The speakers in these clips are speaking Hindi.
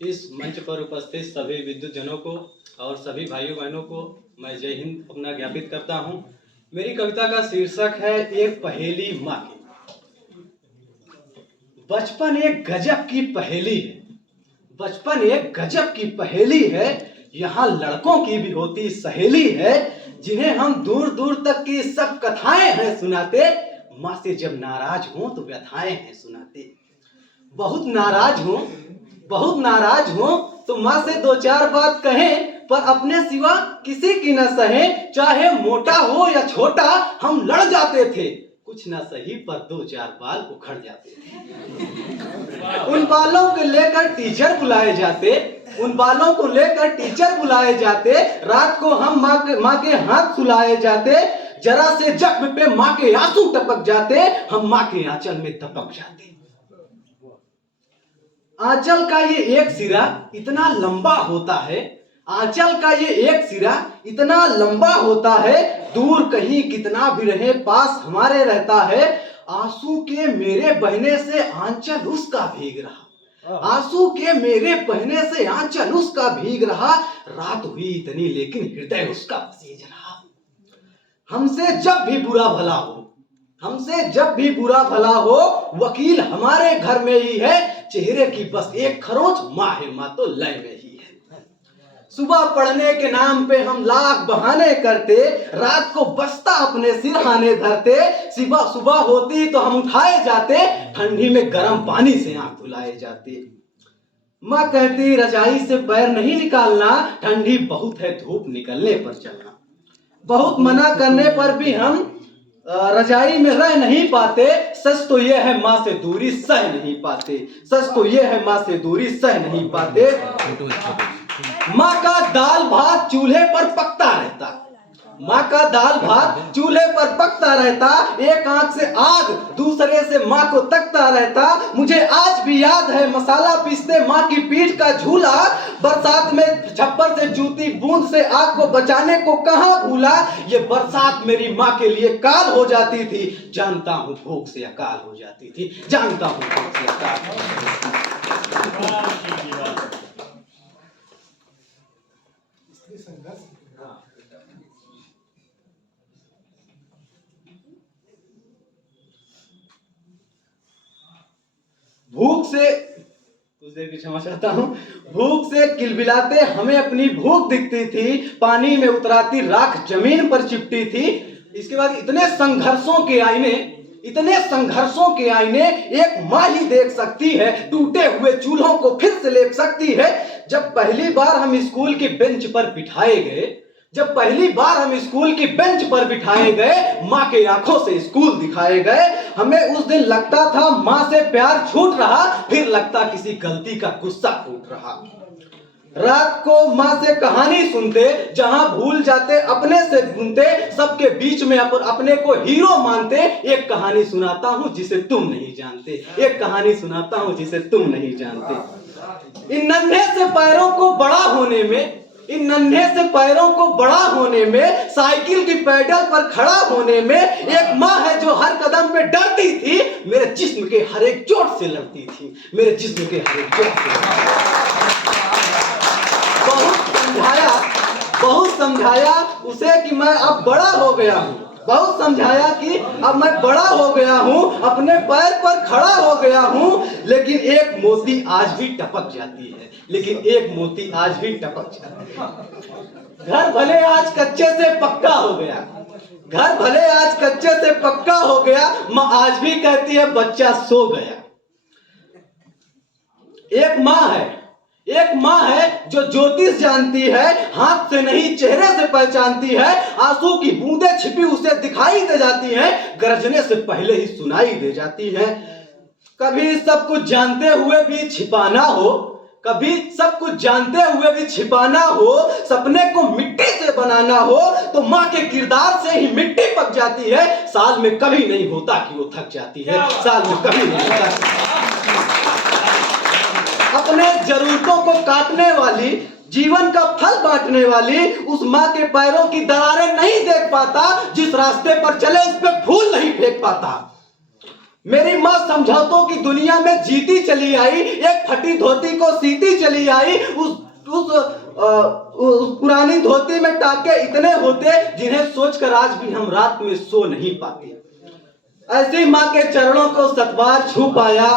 इस मंच पर उपस्थित सभी विद्युत जनों को और सभी भाइयों बहनों को मैं जय हिंद अपना ज्ञापित करता हूं। मेरी कविता का शीर्षक है एक पहेली माँ की। बचपन एक गजब की पहेली है, बचपन एक गजब की पहेली है। यहाँ लड़कों की भी होती सहेली है, जिन्हें हम दूर दूर तक की सब कथाएं हैं सुनाते। माँ से जब नाराज हों तो व्यथाएं हैं सुनाते। बहुत नाराज हूँ, बहुत नाराज हूँ तो माँ से दो चार बात कहें, पर अपने सिवा किसी की न सहें। चाहे मोटा हो या छोटा हम लड़ जाते थे, कुछ ना सही पर दो चार बाल उखड़ जाते थे। उन बालों को लेकर टीचर बुलाए जाते, उन बालों को लेकर टीचर बुलाए जाते। रात को हम माँ के हाथ सुलाए जाते। जरा से जख्म पे माँ के आंसू टपक जाते, हम माँ के आंचल में दबक जाते। आंचल का ये एक सिरा इतना लंबा होता है, आंचल का ये एक सिरा इतना लंबा होता है। दूर कहीं कितना भी रहे पास हमारे रहता है। आंसू के मेरे बहने से आंचल उसका भीग रहा, आंसू के मेरे बहने से आंचल उसका भीग रहा। रात हुई इतनी लेकिन हृदय उसका पसीज रहा। हमसे जब भी बुरा भला हो, हमसे जब भी बुरा भला हो, वकील हमारे घर में ही है। चेहरे की बस एक खरोंच, माँ है माँ तो लय में ही है। सुबह पढ़ने के नाम पे हम लाख बहाने करते, रात को बस्ता अपने सिरहाने धरते। सुबह सुबह होती तो हम उठाए जाते, ठंडी में गर्म पानी से आंख धुलाए जाते। माँ कहती रजाई से पैर नहीं निकालना, ठंडी बहुत है धूप निकलने पर चलना। बहुत मना करने पर भी हम रजाई में रह नहीं पाते। सच तो यह है माँ से दूरी सह नहीं पाते, सच तो यह है माँ से दूरी सह नहीं पाते। माँ का दाल भात चूल्हे पर पकता रहता, माँ का दाल भात चूल्हे पर पकता रहता। एक आंख से आग दूसरे से माँ को तकता रहता। मुझे आज भी याद है मसाला पीसते माँ की पीठ का झूला। बरसात में छप्पर से जूती बूंद से आग को बचाने को कहाँ भूला। ये बरसात मेरी माँ के लिए काल हो जाती थी, जानता हूँ भूख से अकाल हो जाती थी, जानता हूँ भूख से अकाल हो जाती थी। भूख से कुछ देर की क्षमा चाहता हूँ। भूख से किलबिलाते हमें अपनी भूख दिखती थी, पानी में उतराती राख जमीन पर चिपटी थी। इसके बाद इतने संघर्षों के आईने, इतने संघर्षों के आईने एक माँ ही देख सकती है। टूटे हुए चूल्हों को फिर से लेप सकती है। जब पहली बार हम स्कूल की बेंच पर बिठाए गए, जब पहली बार हम स्कूल की बेंच पर बिठाए गए, माँ के आंखों से स्कूल दिखाए गए। हमें उस दिन लगता था माँ से प्यार छूट रहा, फिर लगता किसी गलती का गुस्सा फूट रहा। रात को माँ से कहानी सुनते, जहां भूल जाते अपने से बुनते। सबके बीच में अपने को हीरो मानते। एक कहानी सुनाता हूँ जिसे तुम नहीं जानते, एक कहानी सुनाता हूँ जिसे तुम नहीं जानते। इन नन्हे से पैरों को बड़ा होने में, इन नन्हे से पैरों को बड़ा होने में, साइकिल की पैडल पर खड़ा होने में, एक माँ है जो हर कदम पे डरती थी। मेरे जिस्म के हर एक चोट से लड़ती थी, मेरे जिस्म के हर एक चोट से। बहुत समझाया उसे कि मैं अब बड़ा हो गया हूँ, बहुत समझाया कि अब मैं बड़ा हो गया हूँ, अपने पैर पर खड़ा हो गया हूँ। लेकिन एक मोती आज भी टपक जाती है, लेकिन एक मोती आज भी टपक जाती है। घर भले आज कच्चे से पक्का हो गया, घर भले आज कच्चे से पक्का हो गया, माँ आज भी कहती है बच्चा सो गया। एक माँ है, एक माँ है जो ज्योतिष जानती है, हाथ से नहीं चेहरे से पहचानती है। आंसू की बूंदें छिपी उसे दिखाई दे जाती हैं, गरजने से पहले ही सुनाई दे जाती है। कभी सब कुछ जानते हुए भी छिपाना हो, कभी सब कुछ जानते हुए भी छिपाना हो, सपने को मिट्टी से बनाना हो, तो माँ के किरदार से ही मिट्टी पक जाती है। साल में कभी नहीं होता कि वो थक जाती है, साल में कभी नहीं होता। अपने जरूरतों को काटने वाली, जीवन का फल बांटने वाली उस माँ के पैरों की दरारें नहीं देख पाता, जिस रास्ते पर चले उस पे फूल नहीं फेंक पाता। मेरी माँ समझौतों की दुनिया में जीती चली आई, एक फटी धोती को सीती चली आई। उस पुरानी धोती में टाके इतने होते जिन्हें सोचकर आज भी हम रात में सो नहीं पाते। ऐसी माँ के चरणों को सतबार छू पाया,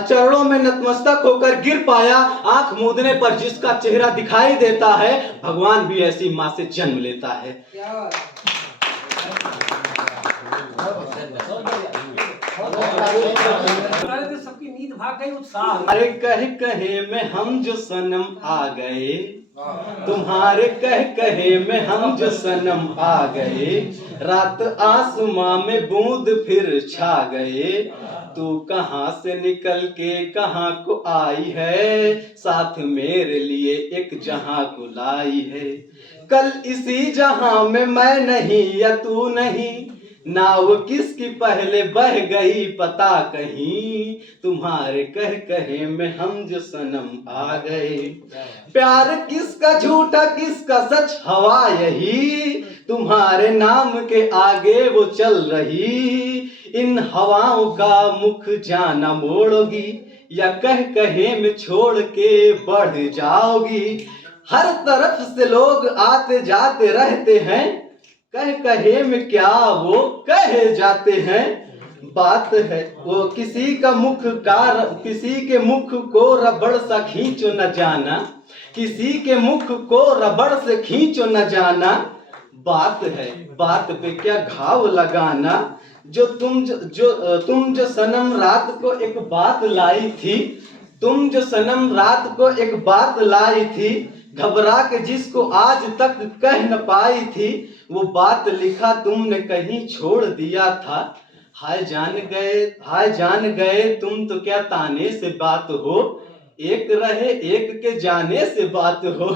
चरणों में नतमस्तक होकर गिर पाया। आंख मूंदने पर जिसका चेहरा दिखाई देता है, भगवान भी ऐसी माँ से जन्म लेता है। सबकी नींद भाग गई, उत्साह। अरे कहे कहे में हम जो सनम आ गए, तुम्हारे कह कहे में हम जो सनम आ गए, रात आसमां में बूंद फिर छा गए। तू कहां से निकल के कहां को आई है, साथ मेरे लिए एक जहां को लाई है। कल इसी जहां में मैं नहीं या तू नहीं, नाव किसकी पहले बह गई पता कहीं, तुम्हारे कह कहे में हम जो सनम आ गए। प्यार किसका झूठा किसका सच हवा यही, तुम्हारे नाम के आगे वो चल रही। इन हवाओं का मुख जाना मोड़ोगी, या कह कहे में छोड़ के बढ़ जाओगी। हर तरफ से लोग आते जाते रहते हैं, कह कहे में क्या वो कहे जाते हैं। बात है वो किसी के मुख को रबड़ सा खींचो न जाना, किसी के मुख को रबड़ से खींचो न जाना। बात है बात पे क्या घाव लगाना, तुम जो सनम रात को एक बात लाई थी, तुम जो सनम रात को एक बात लाई थी, घबरा के जिसको आज तक कह न पाई थी, वो बात लिखा तुमने कहीं छोड़ दिया था। हाय जान गए तुम तो क्या ताने से बात हो, एक रहे एक के जाने से बात हो।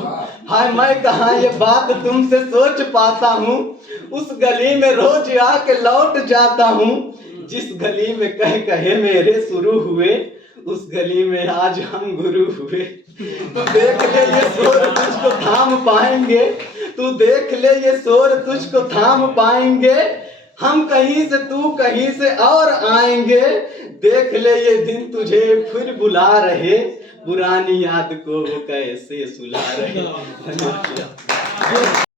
हाय मैं कहाँ ये बात तुमसे सोच पाता हूँ, उस गली में रोज आके लौट जाता हूँ। जिस गली में कह कहे मेरे शुरू हुए, उस गली में आज हम गुरु हुए। तू देख ले ये शोर तुझको थाम पाएंगे, तू देख ले ये शोर तुझको थाम पाएंगे। हम कहीं से तू कहीं से और आएंगे, देख ले ये दिन तुझे फिर बुला रहे, पुरानी याद को वो कैसे सुला रहे।